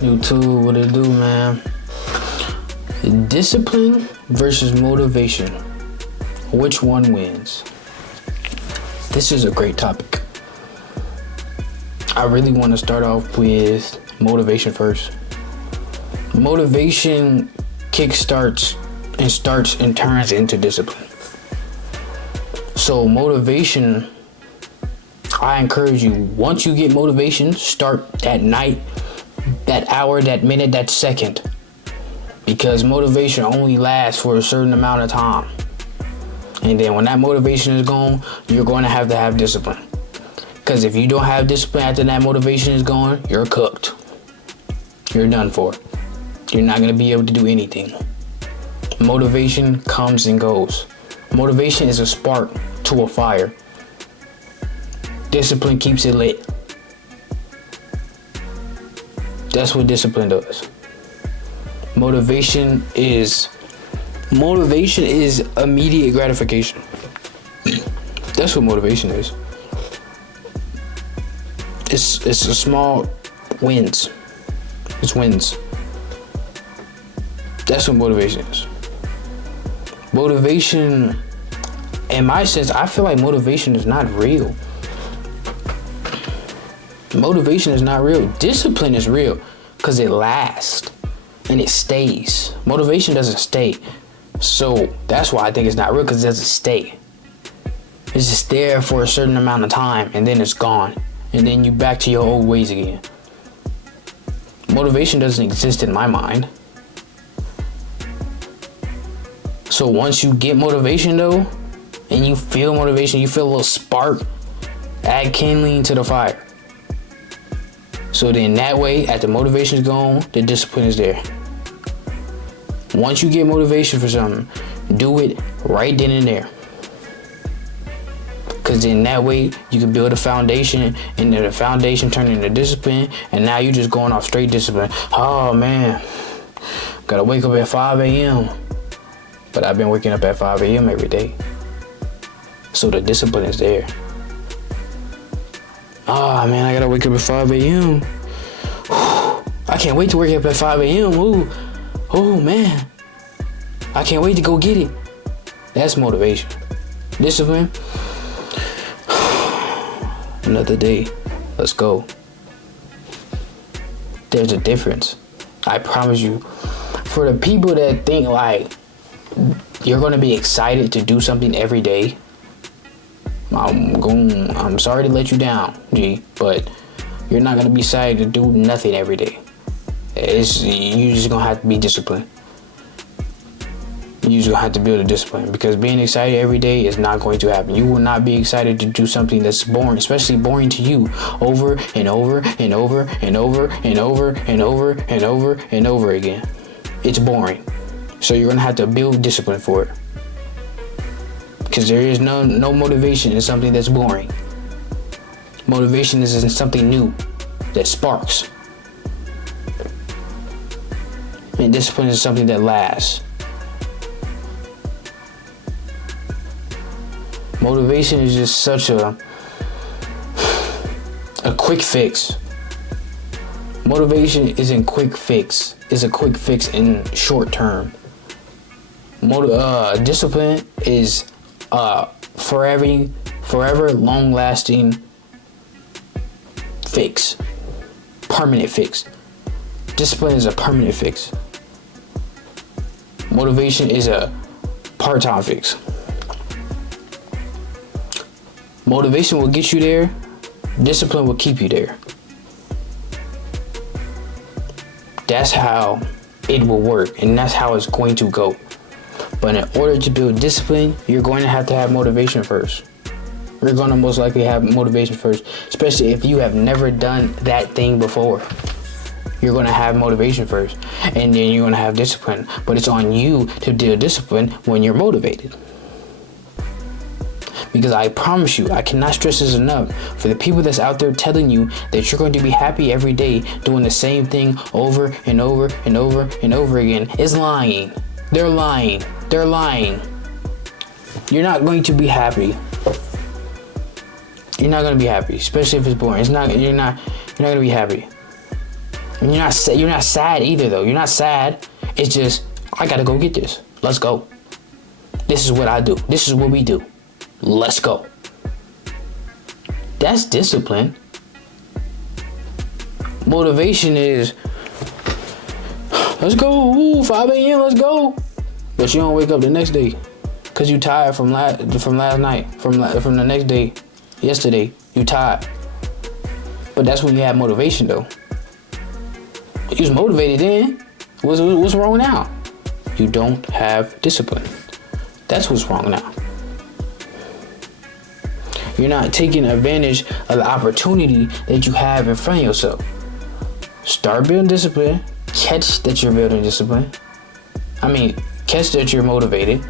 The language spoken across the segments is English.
YouTube, what it do, man? Discipline versus motivation. Which one wins? This is a great topic. I really want to start off with motivation first. Motivation kickstarts and turns into discipline. So motivation, I encourage you, once you get motivation, start that night, that hour, that minute, that second. Because motivation only lasts for a certain amount of time. And then when that motivation is gone, you're going to have discipline. Because if you don't have discipline after that motivation is gone, you're cooked. You're done for. You're not going to be able to do anything. Motivation comes and goes. Motivation is a spark to a fire. Discipline keeps it lit. That's what discipline does. Motivation is immediate gratification. That's what motivation is. It's a small wins. It's wins. That's what motivation is. Motivation, in my sense, I feel like motivation is not real. Motivation is not real. Discipline is real because it lasts and it stays. Motivation doesn't stay. So that's why I think it's not real, because it doesn't stay. It's just there for a certain amount of time and then it's gone. And then you back to your old ways again. Motivation doesn't exist in my mind. So once you get motivation though, and you feel motivation, you feel a little spark, add kindling to the fire. So then that way, after motivation is gone, the discipline is there. Once you get motivation for something, do it right then and there. Because then that way, you can build a foundation, and then the foundation turn into discipline, and now you just going off straight discipline. Oh man, gotta wake up at 5 a.m. But I've been waking up at 5 a.m. every day. So the discipline is there. Oh man, I gotta wake up at 5 a.m. I can't wait to wake up at 5 a.m. Ooh. Oh man, I can't wait to go get it. That's motivation. Discipline. Another day. Let's go. There's a difference. I promise you. For the people that think like you're gonna be excited to do something every day, I'm sorry to let you down, G, but you're not gonna be excited to do nothing every day. You just gonna have to be disciplined. You just gonna have to build a discipline, because being excited every day is not going to happen. You will not be excited to do something that's boring, especially boring to you, over and over and over and over and over and over and over and over again. It's boring. So you're gonna have to build discipline for it. Because there is no motivation in something that's boring. Motivation is in something new that sparks. And discipline is something that lasts. Motivation is just such a quick fix. Motivation isn't quick fix. It's a quick fix in short term. Discipline is forever long lasting fix. Permanent fix. Discipline is a permanent fix. Motivation is a part-time fix. Motivation will get you there. Discipline will keep you there. That's how it will work, and that's how it's going to go. But in order to build discipline, you're going to have motivation first. You're going to most likely have motivation first, especially if you have never done that thing before. You're going to have motivation first, and then you're going to have discipline. But it's on you to build discipline when you're motivated. Because I promise you, I cannot stress this enough, for the people that's out there telling you that you're going to be happy every day doing the same thing over and over and over and over again is lying. They're lying. They're lying. You're not going to be happy. You're not going to be happy, especially if it's boring. You're not going to be happy. And you're not sad either though. You're not sad. It's just, I gotta go get this. Let's go. This is what I do. This is what we do. Let's go. That's discipline. Motivation is, let's go. Ooh, 5 a.m. Let's go. But you don't wake up the next day because you tired from last night, from the next day, yesterday. You tired. But that's when you have motivation though. You was motivated then. What's wrong now? You don't have discipline. That's what's wrong now. You're not taking advantage of the opportunity that you have in front of yourself. Start building discipline. Catch that you're building discipline. Catch that you're motivated.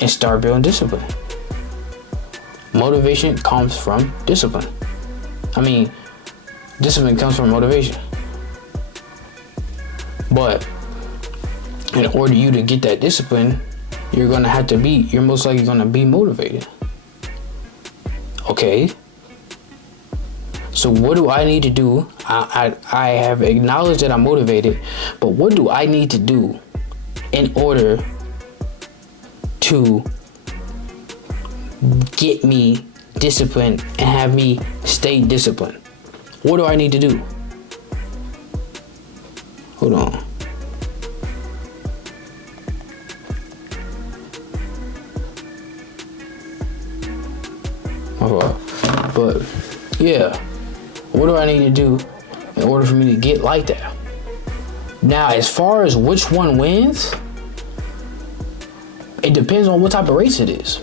And start building discipline. Motivation comes from discipline. Discipline comes from motivation. But in order you to get that discipline, you're most likely gonna be motivated. Okay. So what do I need to do? I have acknowledged that I'm motivated, but what do I need to do in order to get me disciplined and have me stay disciplined? What do I need to do? Hold on. But yeah, what do I need to do in order for me to get like that? Now, as far as which one wins, it depends on what type of race it is.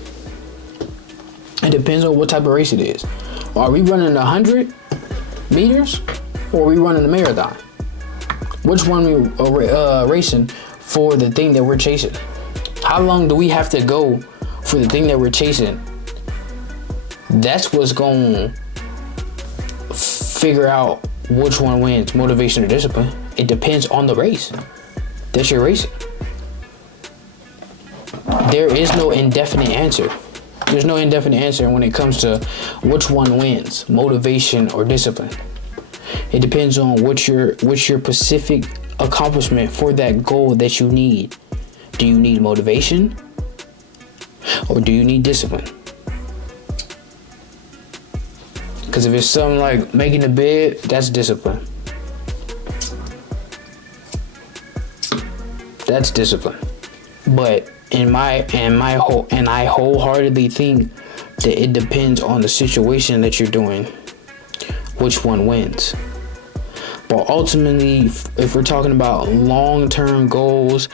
Are we running 100 meters or are we running a marathon? Which one we racing for the thing that we're chasing? How long do we have to go for the thing that we're chasing? That's what's going to figure out which one wins, motivation or discipline. It depends on the race that you're racing. There is no indefinite answer. There's no indefinite answer when it comes to which one wins, motivation or discipline. It depends on what's your specific accomplishment for that goal that you need. Do you need motivation or do you need discipline? Because if it's something like making the bed, that's discipline. That's discipline. But I wholeheartedly think that it depends on the situation that you're doing, which one wins. But ultimately, if we're talking about long-term goals,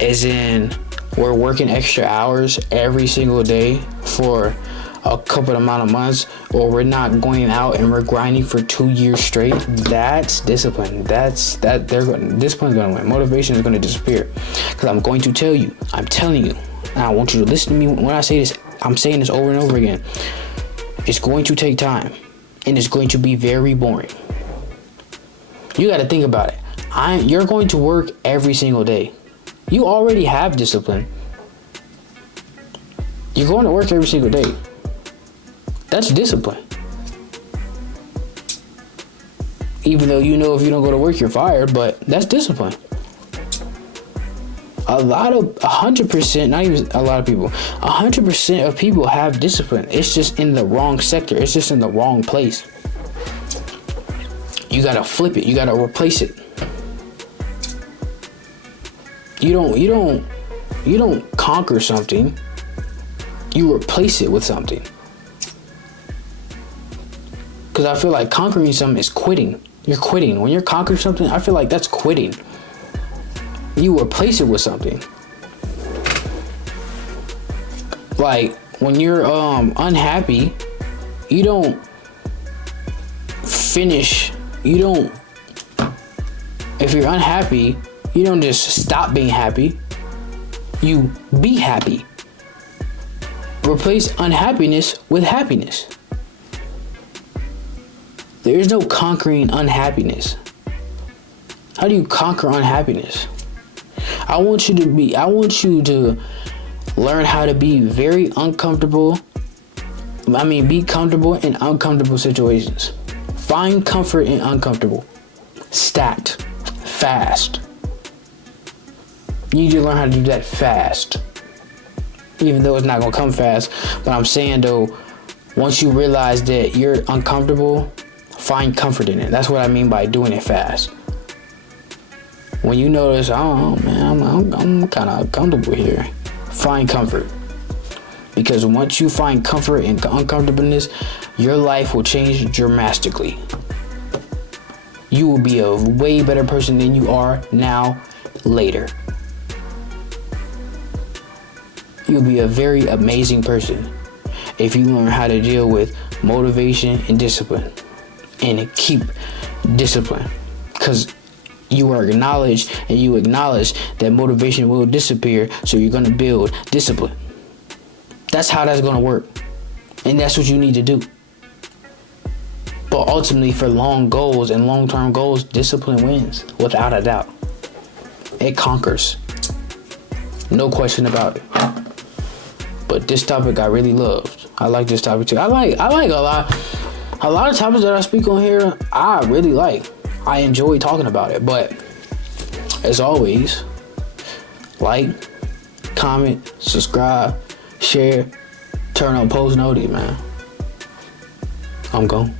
as in we're working extra hours every single day for a couple amount of months, or we're not going out and we're grinding for 2 years straight, that's discipline. Discipline's gonna win. Motivation is gonna disappear. Because I'm telling you, and I want you to listen to me when I say this. I'm saying this over and over again. It's going to take time, and it's going to be very boring. You got to think about it. You're going to work every single day. You already have discipline. You're going to work every single day. That's discipline. Even though you know if you don't go to work, you're fired, but that's discipline. 100%, not even a lot of people, 100% of people have discipline. It's just in the wrong sector. It's just in the wrong place. You gotta flip it. You gotta replace it. You don't conquer something. You replace it with something. Because I feel like conquering something is quitting. You're quitting. When you're conquering something, I feel like that's quitting. You replace it with something. Like when you're unhappy, you don't finish. If you're unhappy, you don't just stop being happy. You be happy. Replace unhappiness with happiness. There is no conquering unhappiness. How do you conquer unhappiness? I want you to learn how to be very uncomfortable. Be comfortable in uncomfortable situations. Find comfort in uncomfortable. stacked, fast. You need to learn how to do that fast. Even though it's not going to come fast. But I'm saying, though, once you realize that you're uncomfortable, find comfort in it. That's what I mean by doing it fast. When you notice, oh man, I'm kind of uncomfortable here, find comfort. Because once you find comfort in uncomfortableness, your life will change dramatically. You will be a way better person than you are now, later. You'll be a very amazing person if you learn how to deal with motivation and discipline. And keep discipline. Because you are acknowledged and you acknowledge that motivation will disappear, so you're going to build discipline. That's how that's going to work. And that's what you need to do. But ultimately, for long goals and long-term goals, discipline wins, without a doubt. It conquers. No question about it. But this topic I really loved. I like this topic too. I like a lot of topics that I speak on here, I really like. I enjoy talking about it. But as always, like, comment, subscribe, share, turn on post notifications, man. I'm gone.